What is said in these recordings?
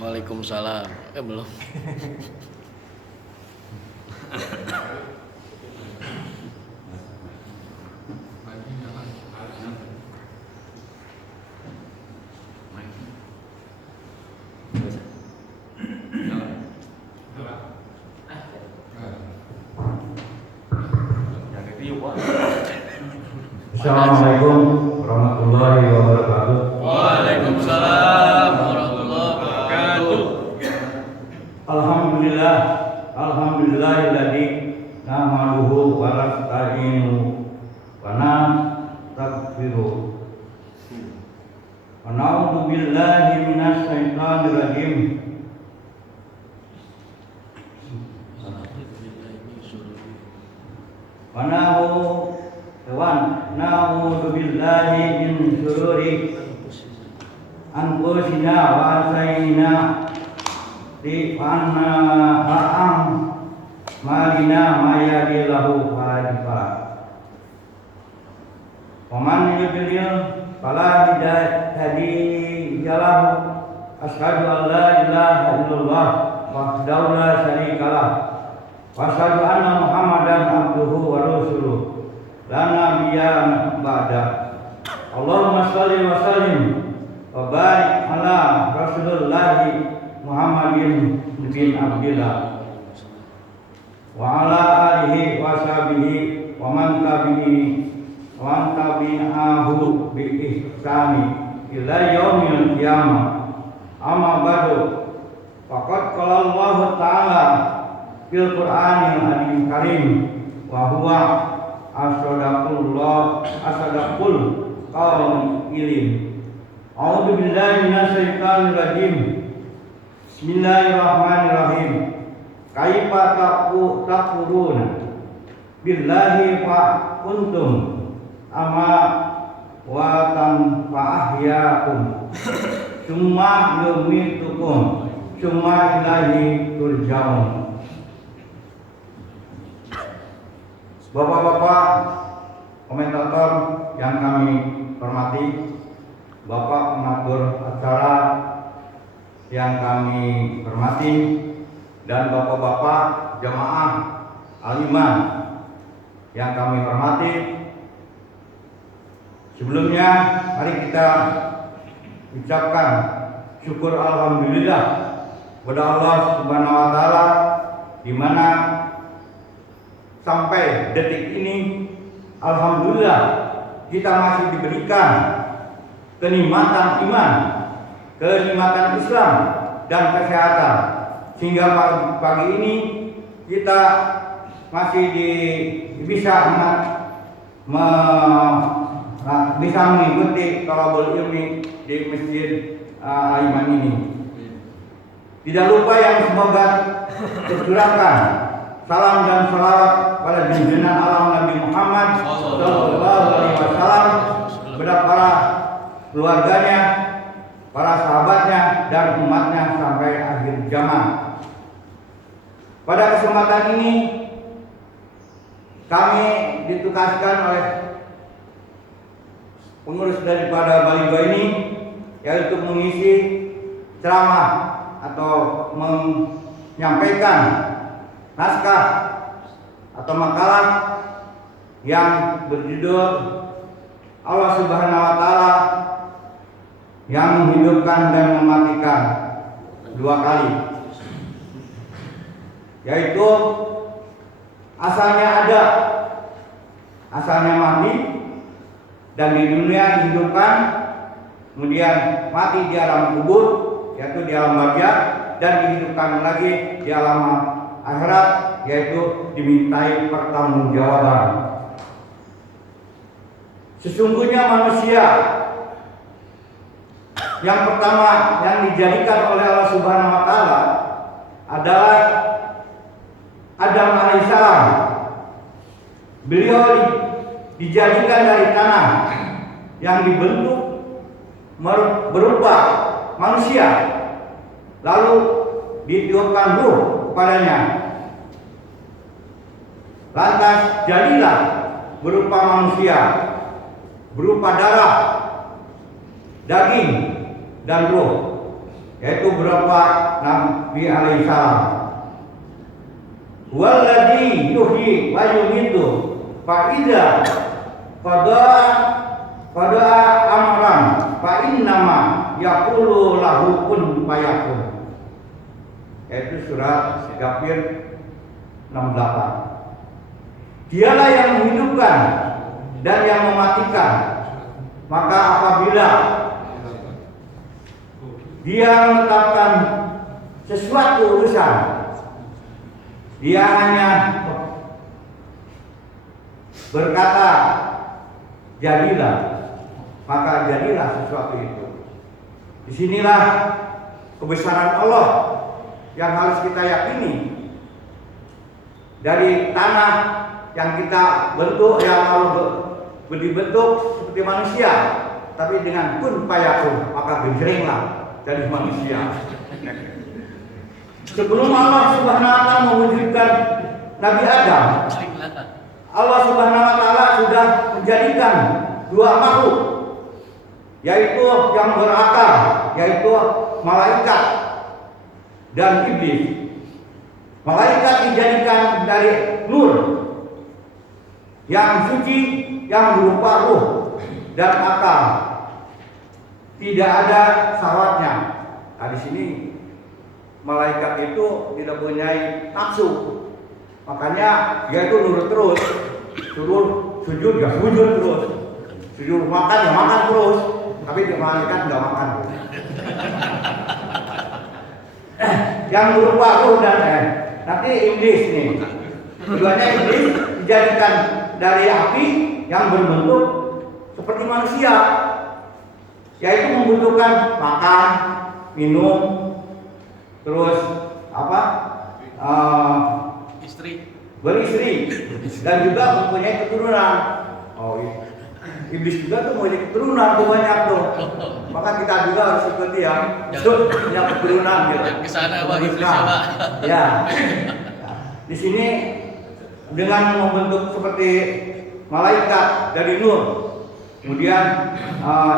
Waalaikumsalam. Belum. Assalamualaikum warahmatullahi wabarakatuh. Waalaikumsalam warahmatullahi wabarakatuh. Alhamdulillahilladzi nahmaduhu wa nasta'inuhu wa nastaghfiruh. Wa na'udzu billahi minasy syaithanir rajim. Wa na'udzu billahi min syururi anfusina wa sayyi'ati a'malina may yahdihillahu fala mudilla lahu wa man yudlil fala hadiya lahu. Asyhadu an la ilaha illallah wahdahu la syarika lah wa asyhadu anna Muhammadan abduhu wa rasuluh la nabiyya ba'da. Allahumma shalli wa sallim wa barik ala Rasulillah Muhammadin bin Abdillah wa ala alihi wa sahbihi wa man tabi'ahu bi ihsani ila yaumil qiyamah. Amma ba'du, faqad qala Allah ta'ala fil Qur'anil Karim wa huwa asdaqul qailin. A'udzu billahi minasy syaithanir rajim. Bismillahirrahmanirrahim. Kaifa takfuruna billahi fa kuntum ama wa tanfa'ahyakum summa yumitukum summa ilahi turja'un. Bapak-bapak komentator yang kami hormati, Bapak pengatur acara yang kami hormati, dan bapak-bapak jamaah aliman yang kami hormati. Sebelumnya mari kita ucapkan syukur alhamdulillah kepada Allah Subhanahu wa taala di mana sampai detik ini alhamdulillah kita masih diberikan kenikmatan iman, kenikmatan Islam dan kesehatan, sehingga pagi ini kita masih bisa mengikuti thalabul ilmi di Masjid Aiman ini. Tidak lupa yang semoga tercurahkan salam dan salawat pada junjungan alam Nabi Muhammad sallallahu alaihi wasallam, kepada para keluarganya, para sahabatnya dan umatnya sampai akhir zaman. Pada kesempatan ini kami ditugaskan oleh pengurus daripada Baligo ini yaitu mengisi ceramah atau menyampaikan naskah atau makalah yang berjudul Allah Subhanahu wa taala yang menghidupkan dan mematikan dua kali, yaitu asalnya ada, asalnya mati dan di dunia dihidupkan, kemudian mati di alam kubur yaitu di alam barzakh, dan dihidupkan lagi di alam akhirat yaitu dimintai pertanggungjawaban. Sesungguhnya manusia yang pertama yang dijadikan oleh Allah Subhanahu wa taala adalah Adam alaihissalam. Beliau dijadikan dari tanah yang dibentuk berupa manusia, lalu ditiupkan ruh kepadanya. Lantas jadilah berupa manusia, berupa darah, daging, dan ruh. yaitu beberapa Nabi alaihissalam. Walladzi yuhyi wa yumiitu fa idza qada amran fa innama yaqulu lahu kun fayakun. Yaitu surat Ghafir 68. Dialah yang menghidupkan dan yang mematikan. Maka apabila dia menetapkan sesuatu urusan, dia hanya berkata jadilah, maka jadilah sesuatu itu. Disinilah kebesaran Allah yang harus kita yakini. Dari tanah yang kita bentuk, yang Allah dibentuk seperti manusia, tapi dengan kun fayakun, maka gejrenglah jadi manusia. Sebelum Allah Subhanahu wa taala mewujudkan Nabi Adam, Allah Subhanahu wa taala sudah menjadikan dua makhluk, yaitu yang berakal, yaitu malaikat dan iblis. Malaikat dijadikan dari nur yang suci, yang berupa ruh dan akal, tidak ada syahwatnya. Nah, di sini malaikat itu tidak punya nafsu, makanya dia itu nurut terus, suruh sujud ya sujud terus, suruh makan ya makan terus, tapi di malaikat nggak makan. Yang berupa ruh dan nanti iblis nih, keduanya iblis dijadikan dari api yang berbentuk seperti manusia, yaitu membutuhkan makan, minum, terus beristri dan juga mempunyai keturunan. Oh, iblis juga tuh mempunyai keturunan tuh banyak tuh. Maka kita juga harus ikuti yang punya keturunan gitu. Kesana Pak iblis ya Pak. Ya. Di sini dengan membentuk seperti malaikat dari nur, kemudian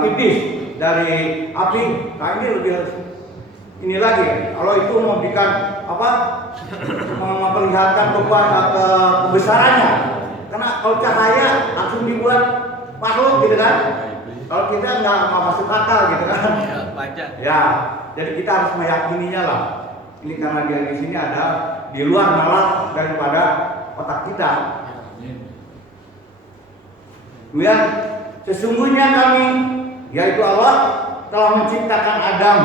iblis dari api. Nah ini lebih ini lagi. Kalau itu memberikan memperlihatkan kebesarannya. Karena kalau cahaya langsung dibuat makhluk gitu kan. Kalau kita nggak masuk akal gitu kan. Ya, jadi kita harus meyakininya lah. Ini karena dia di sini ada di luar nalar daripada otak kita. Kemudian sesungguhnya kami, yaitu Allah, telah menciptakan Adam.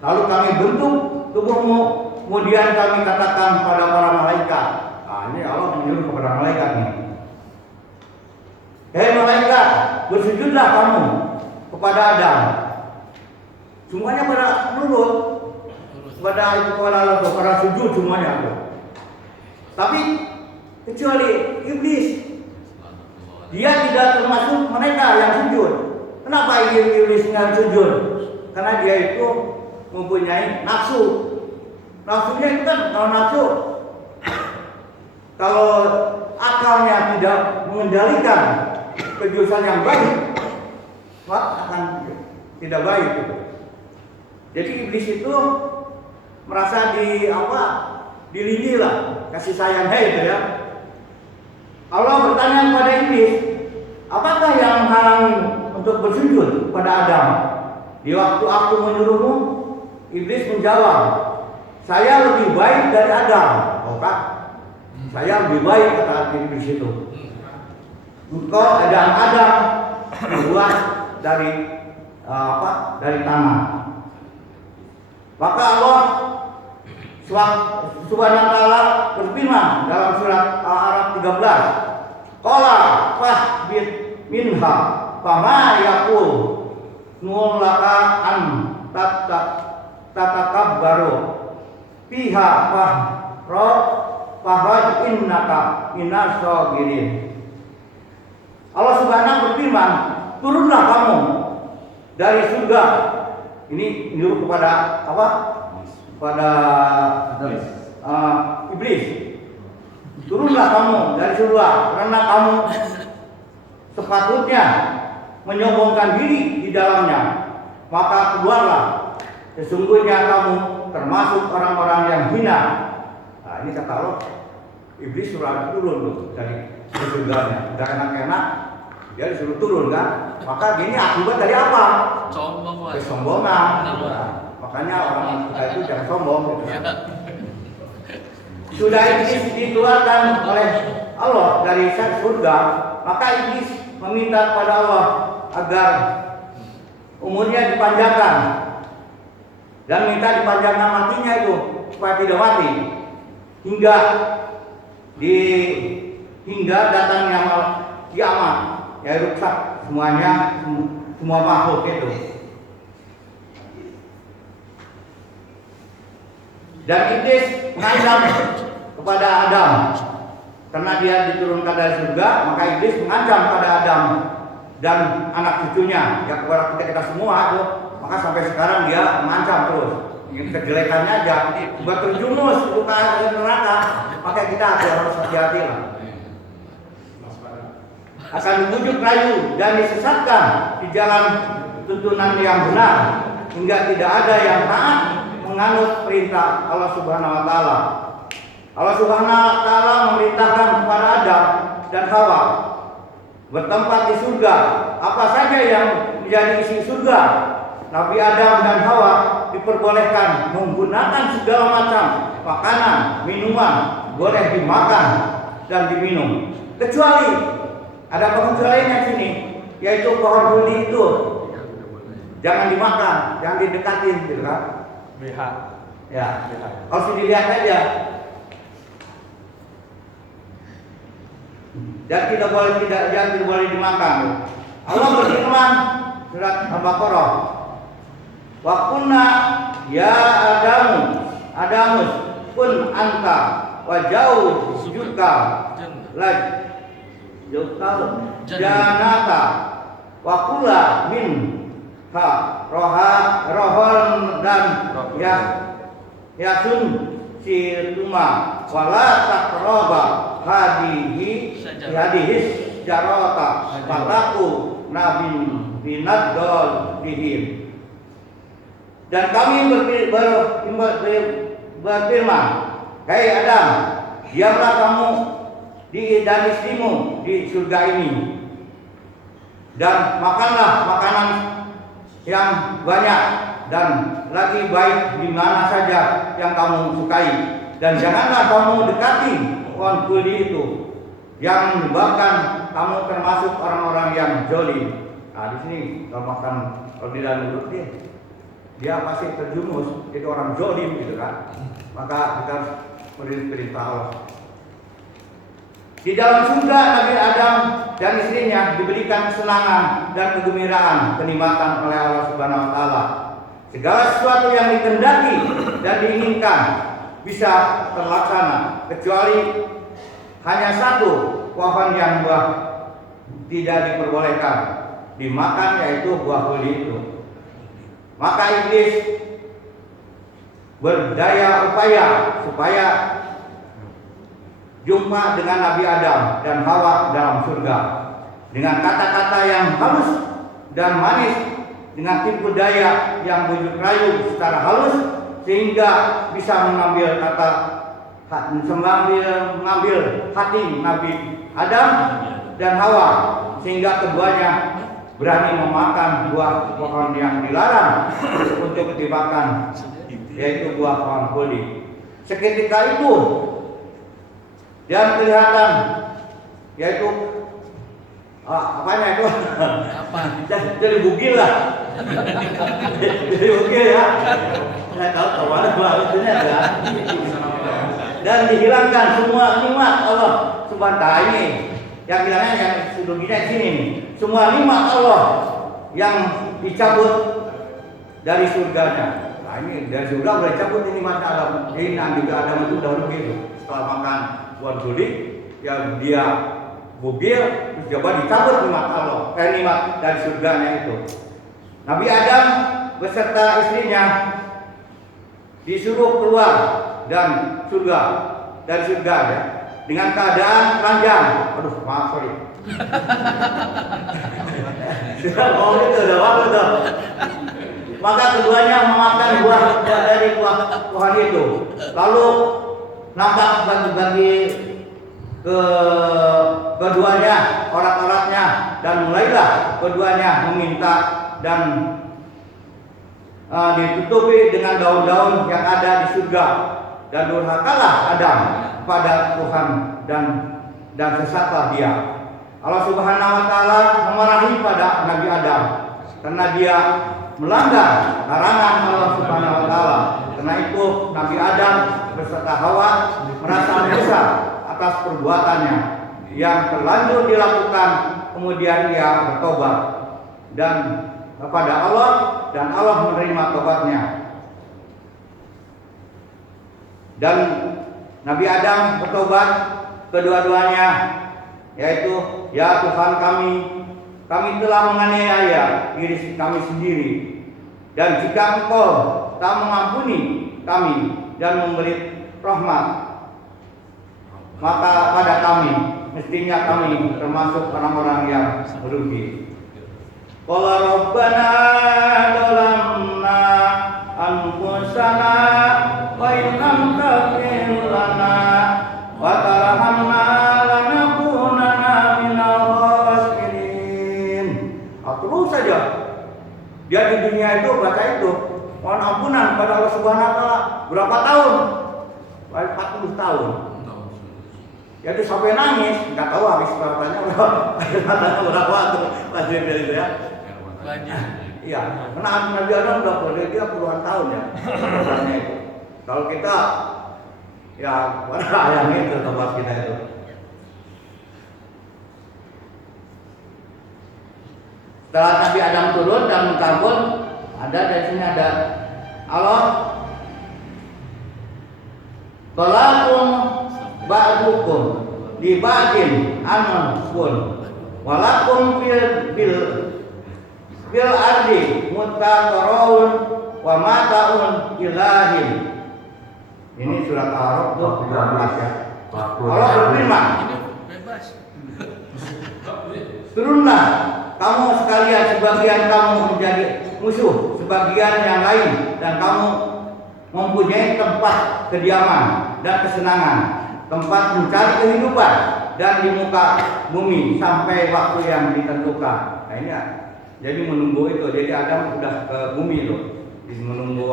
Lalu kami bentuk tubuhmu, kemudian kami katakan pada para malaikat. Nah, ini Allah menyuruh kepada malaikat nih. Hei malaikat, bersujudlah kamu kepada Adam. Semuanya pada nurut, kepada sujud semuanya. Tapi kecuali iblis, dia tidak termasuk mereka yang sujud. Kenapa iblis nggak sujud? Karena dia itu mempunyai nafsu. Nafsunya itu kan kalau nafsu, kalau akalnya tidak mengendalikan kejurusan yang baik, maka akan tidak baik. Jadi iblis itu merasa dilindungi lah, kasih sayang itu ya. Allah bertanya kepada iblis, apakah yang menghalangi untuk bersujud pada Adam? Di waktu aku menyuruhmu, iblis menjawab, saya lebih baik dari Adam. Oh Pak, saya lebih baik, kata iblis itu. Engkau Adam dibuat dari dari tanah. Maka Allah Subhanahu wa ta'ala berfirman dalam surat Al-A'raf 13, qala fahbit minha fama yaqul nulaka an tatakabbaru fiha fahad innaka minas sagirin. Allah Subhanahu berfirman, turunlah kamu dari surga. Ini menyuruh kepada pada iblis. Turunlah kamu dari surga karena kamu sepatutnya menyombongkan diri di dalamnya. Maka keluarlah sesungguhnya kamu termasuk orang-orang yang hina. Nah, ini kata Allah, iblis suruh turun tuh dari surganya. Udah enak-enak, dia disuruh turun kan. Maka gini akibat dari apa? Sombong, Pak. Kesombongan. Nah, makanya orang kita itu jangan sombong. Gitu. Sudah iblis dikeluarkan oleh Allah dari surga, maka iblis meminta kepada Allah agar umurnya dipanjangkan dan minta dipanjangkan matinya itu supaya tidak mati hingga datangnya kiamat, ya rusak semuanya, semua makhluk itu. Dan iblis mengancam kepada Adam karena dia diturunkan dari surga, maka iblis mengancam kepada Adam dan anak cucunya, ya kepada kita semua itu. Maka sampai sekarang dia mengancam terus. Yang kejelekannya aja buat terjumus ke neraka, maka kita harus hati-hati lah. Akan dibujuk rayu dan disesatkan di jalan tuntunan yang benar, hingga tidak ada yang taat menganut perintah Allah Subhanahu wa taala. Allah Subhanahu wa taala memerintahkan kepada Adam dan Hawa bertempat di surga. Apa saja yang menjadi isi surga, Nabi Adam dan Hawa diperbolehkan menggunakan segala macam makanan, minuman, boleh dimakan dan diminum. Kecuali ada pengecualiannya sini, yaitu pohon duri itu jangan dimakan, jangan didekatin, gitu kan? BH. Ya, harus dilihat aja. Dan tidak boleh dimakan. Allah berfirman surat Al-Baqarah, wa kunna ya Adamus kun anta wa jauh juka laj jukal janata wa kula min rohon dan yasun situma wala takroba hadihis jarota palaku nabin binadol dihim. Dan kami berfirman, hei Adam, diamlah kamu dan istrimu di surga ini, dan makanlah makanan yang banyak dan lagi baik di mana saja yang kamu sukai, dan janganlah kamu dekati pohon kuli itu yang menyebabkan kamu termasuk orang-orang yang zalim. Nah di sini kalau di dalam mulut dia pasti terjumus jadi orang zalim gitu kan. Maka kita harus perintah Allah. Di dalam surga Nabi Adam dan istrinya diberikan kesenangan dan kegembiraan, kenikmatan oleh Allah Subhanahu wa taala. Segala sesuatu yang dikehendaki dan diinginkan bisa terlaksana, kecuali hanya satu pohon yang buah tidak diperbolehkan dimakan, yaitu buah kuli itu. Maka iblis berdaya upaya supaya jumpa dengan Nabi Adam dan Hawa dalam surga dengan kata-kata yang halus dan manis, dengan tipu daya yang bujuk rayu secara halus, sehingga bisa mengambil hati Nabi Adam dan Hawa, sehingga keduanya berani memakan buah pohon yang dilarang untuk dimakan, yaitu buah pohon kuli. Seketika itu dan kelihatan, yaitu apanya itu? Apa? Jadi bugil lah. Jadi bugil ya. Saya tahu kemana bahasanya ya. Dan dihilangkan semua nikmat Allah Subhanahu wa taala ini. Yang bilangnya yang suduginya di sini nih. Semua nikmat Allah yang dicabut dari surganya. Nah ini dari surga udah dicabut ini nikmat Allah. Ini Nabi Adam itu udah begitu. Setelah makan buah kuli yang dia bugil, terus coba dicabut nikmat dari surganya itu. Nabi Adam beserta istrinya disuruh keluar dari surga ya, dengan keadaan telanjang. Aduh, maaf sorry. Sudah mau itu udah waktu tuh. maka keduanya memakan buah dari buah Tuhan itu. Lalu nampak bagi keduanya orat-oratnya, dan mulailah keduanya meminta, dan ditutupi dengan daun-daun yang ada di surga, dan durhakalah Adam kepada Tuhan dan sesatlah dia. Allah Subhanahu wa taala memarahi pada Nabi Adam karena dia melanggar larangan Allah Subhanahu wa taala. Karena itu Nabi Adam beserta Hawa merasa menyesal atas perbuatannya yang terlanjur dilakukan. Kemudian dia bertobat dan kepada Allah, dan Allah menerima tobatnya. Dan Nabi Adam bertobat kedua-duanya, yaitu, ya Tuhan kami telah menganiaya diri kami sendiri, dan jika Engkau tak mengampuni kami dan memberi rahmat maka pada kami, mestinya kami termasuk orang-orang yang merugi. Qala rabbana zalamna anfusana wa in lam taghfir lana wa tarhamna lanakunanna minal khasirin. Terus saja dia di dunia itu baca itu mohon ampunan pada Allah Subhanahu wa taala. Berapa tahun? 40 tahun. Jadi sampai nangis, nggak tahu habis berapanya berapa waktu pas dia itu ya. Banyak. Iya, karena Nabi Adam udah dia puluhan tahun ya. Itu. Kalau kita ya pada yang itu tempat kita itu. Setelah Nabi Adam turun dan mengkabul, ada di sini ada Allah. Balakum ba'dukum li ba'din amun walakum bil ardi mutaqarrun wa mata'un ilahin. Ini surat Al-A'raf 14 ya. Allah berfirman, turunlah kamu sekalian, sebagian kamu menjadi musuh sebagian yang lain, dan kamu mempunyai tempat kediaman dan kesenangan, tempat mencari kehidupan dan di muka bumi sampai waktu yang ditentukan. Nah ini ya, jadi menunggu itu. Jadi Adam sudah ke bumi loh, menunggu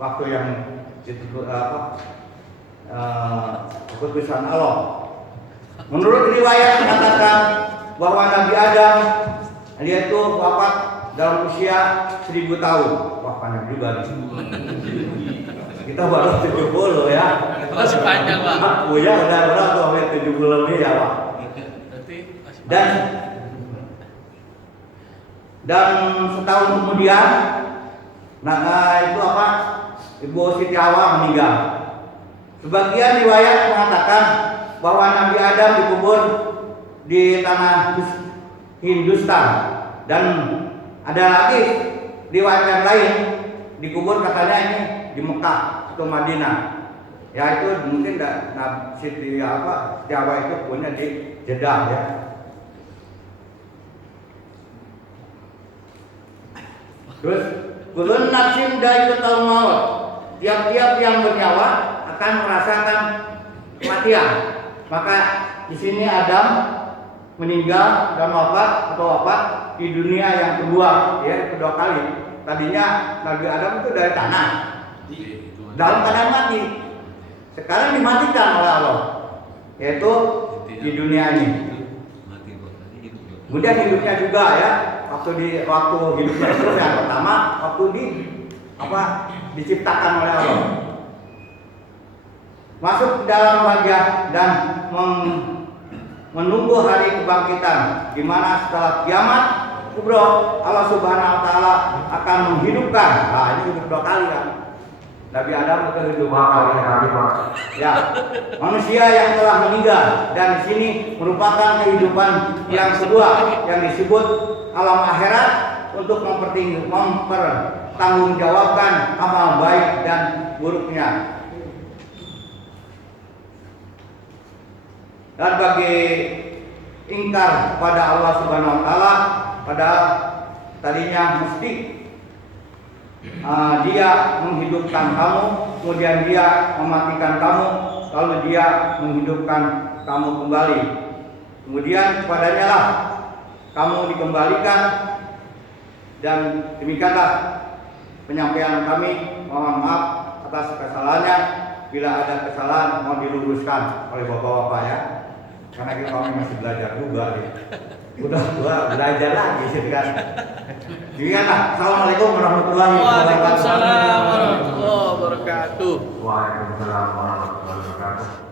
waktu yang keputusan Allah. Menurut riwayat mengatakan bahwa Nabi Adam dia itu wafat dalam usia 1000 tahun. Wah panjang juga nih. Kita baru 70 ya. Itu masih panjang Pak. Oh ya udah berapa 70 lebih ya Pak. Dan setahun kemudian, itu Ibu Siti Hawa meninggal. Sebagian riwayat mengatakan bahwa Nabi Adam dikubur di tanah Hindustan, dan ada lagi riwayat yang lain dikubur katanya ini di Mekah atau Madinah. Ya itu mungkin Siti Hawa itu punya di Jeddah ya. Terus kulun nafsin dha'iqatul maut. Tiap-tiap yang bernyawa akan merasakan kematian. Maka di sini Adam meninggal dan wafat di dunia yang kedua kali. Tadinya Nabi Adam itu dari tanah, dalam keadaan mati. Sekarang dimatikan oleh Allah, yaitu di dunia ini. Kemudian hidupnya juga ya, waktu hidupnya itu yang pertama waktu diciptakan oleh Allah. Masuk dalam wajah dan menunggu hari kebangkitan, di mana setelah kiamat kubro Allah Subhanahu wa taala akan menghidupkan. Nah, ini hidup 2 kali kan. Nabi Adam itu hidup 2 kali ya. Manusia yang telah meninggal, dan di sini merupakan kehidupan yang kedua yang disebut alam akhirat untuk mempertanggungjawabkan amal baik dan buruknya. Dan bagi ingkar kepada Allah Subhanahu wa taala, padahal tadinya mesti Dia menghidupkan kamu, kemudian Dia mematikan kamu, lalu Dia menghidupkan kamu kembali. Kemudian kepadanya lah kamu dikembalikan. Dan demikianlah penyampaian kami. Mohon maaf atas kesalahannya. Bila ada kesalahan mohon diluruskan oleh bapak-bapak ya. Karena kita kami masih belajar juga ya. Udah tua belajar lagi sih kan. Demikianlah. Assalamualaikum warahmatullahi wabarakatuh. Waalaikumsalam warahmatullahi wabarakatuh. Waalaikumsalam warahmatullahi wabarakatuh.